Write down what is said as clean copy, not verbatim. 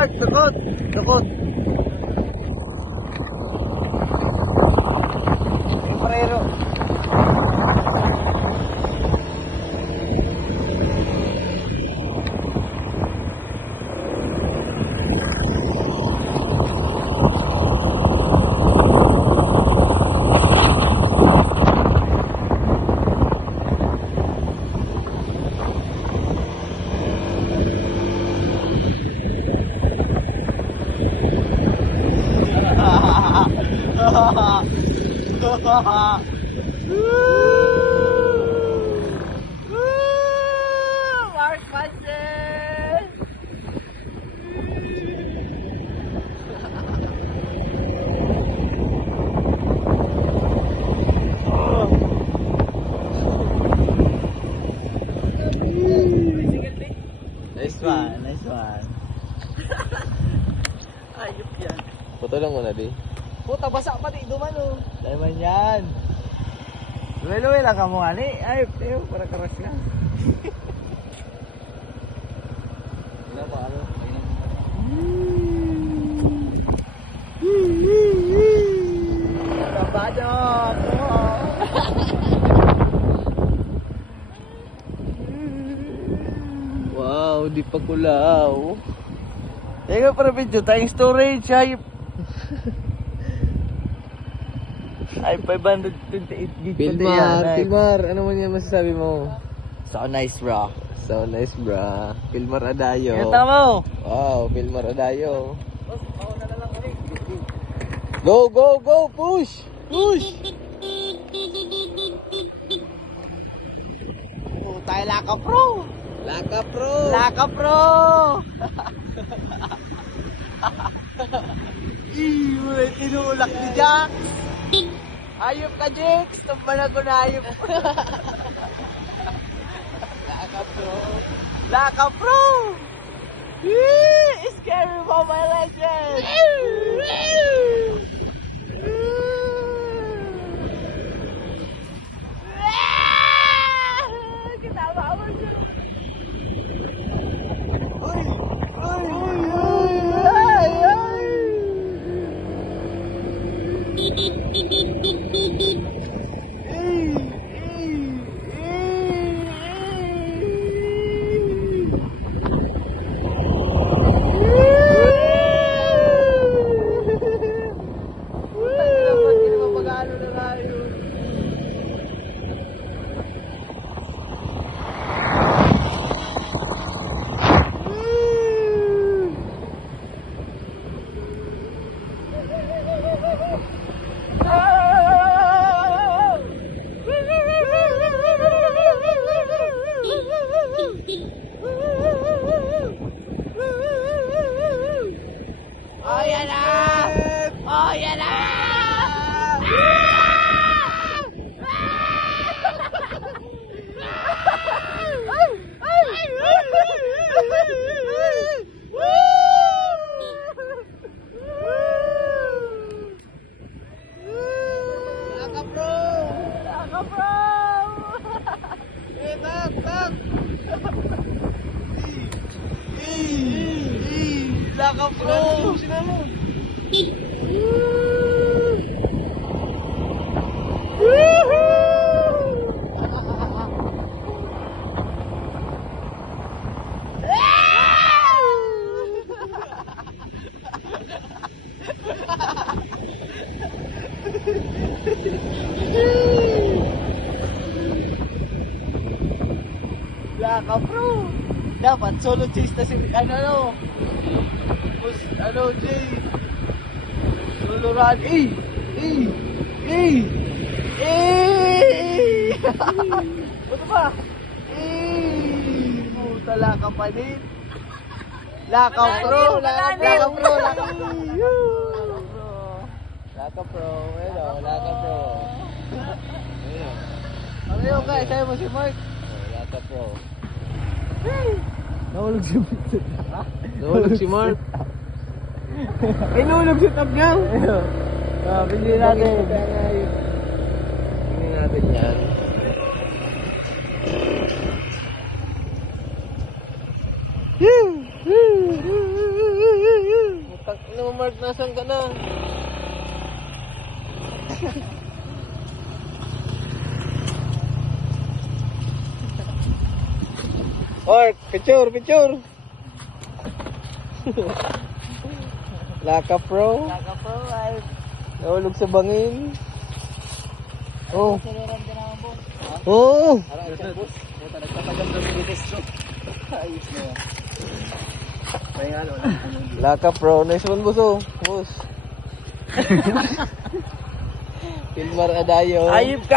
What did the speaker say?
Mark, tukot. Tukot. Prero. Mark Manson! Nice one, nice one. Ayop yan. Puto lang muna, di. Puta, basa pati dumano. Dahil yan. Luwi-luwi lang ka mo nga ni. Ay, tayo, para karas ka. Wala pa, ano? Kabado ako. Wow, di pa kulaw. Teka para video, tayong storage, ay. Ay, 528 gig pa Pilmar, yan. Pilmar, ano man yan masasabi mo? So nice, bro. So nice, bra. Pilmar Adayo. Kita mo. Wow, Pilmar Adayo. Go, go, go! Push! Push! Tayo Laka Pro. Laka Pro! Laka Pro. May tinulak ni Jack. Ayop ka, Jax. Tumbalan ko na ayop. Laka Pro. Laka Pro. Scary Mobile Legends. Ketawa mo siya. Uy! Uy! Uy! Ay! Ay! Oh, yan na! Oh, yan na! Laka Pro! Laka Pro! Tak, tak! Laka Pro! Laka Pro! Dapat solo chase na si ano Boss, ano Jay? Solo run. Ano ba? Puta, Laka pa din. Laka Pro! Laka Pro! Laka Pro! Laka Pro. Hello, Laka Pro. Ayun. Ano yun guys? Sa'yo mo si Mark? Laka Pro. Nahulog si Mark. Nahulog si Mark. Ay, nahulog si Tab niya. Bigyan natin. Tingnan natin yan. Mark, nasan ka na? Mark, picture, picture. Laka Pro. Laka Pro ay. Nahulog sa bangin. Oh. Sinuran ka naman po. Oh. Nagtatagal na sa bilis ko. Ayos na yan. May ano lang. Laka Pro. Nice one, boss. Oh. Boss. Pilmar Adayo. Ayip ka!